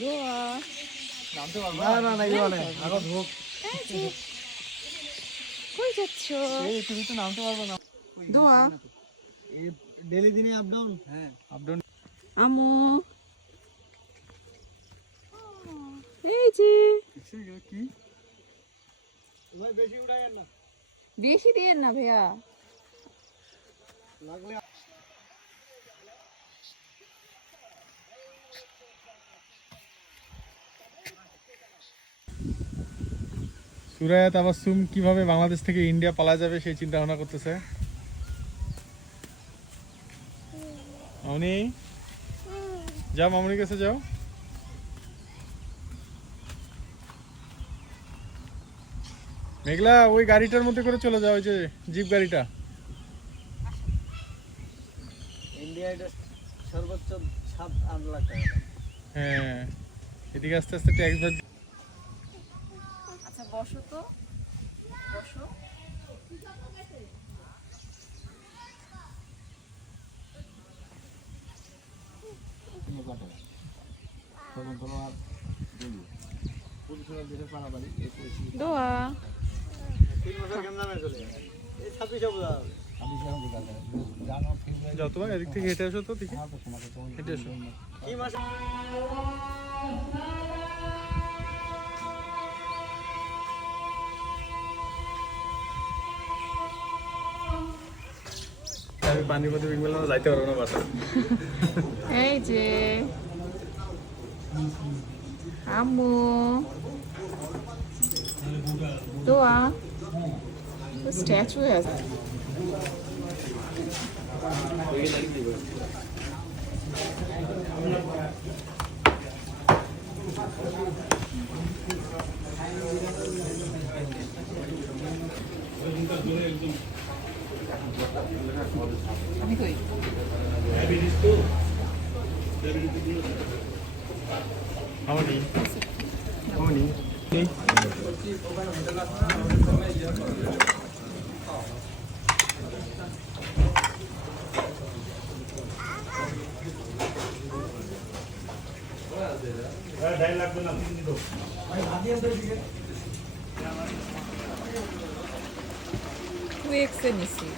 দোয়া নামতে পারবো না না এগুলো না আগো ঢোক কই যাচ্ছ? এই তুমি তো নামতে পারবে না দোয়া এই ডেইলি দিনে আপ ডাউন হ্যাঁ আপ ডাউন আমু এই যে কি ভাই বেশি উড়ায়েন না বেশি দিয়েন না ভাইয়া লাগলে সুরায়া তাবাসসুম কিভাবে বাংলাদেশ থেকে ইন্ডিয়া পালা যাবে সেই চিন্তা ভাবনা করতেছে। মামনি যাও, মামনির কাছে যাও। মেঘলা ওই গাড়িটার মধ্যে করে চলে যাও, ওই যে জিপ গাড়িটা। ইন্ডিয়ায় সর্বোচ্চ 7-8 লাখ টাকা। হ্যাঁ এদিকে আস্তে আস্তে ট্যাক্স ভ্যাট। আচ্ছা বসো তো, বসো। দোয়া 3 বছর কেমন নামে চলে এই 26 বছর যাও তো, এদিক থেকে হেঁটে আসো তো, দেখি হেঁটে আসো। কি মাসে আমি পানির মধ্যে বিমল যাইতে পারবো না বাসা। এই যে আম্মু দোয়া স্ট্যাচু আছে। আমি কই মামনি মামনি কুয়েক্সে নিছি।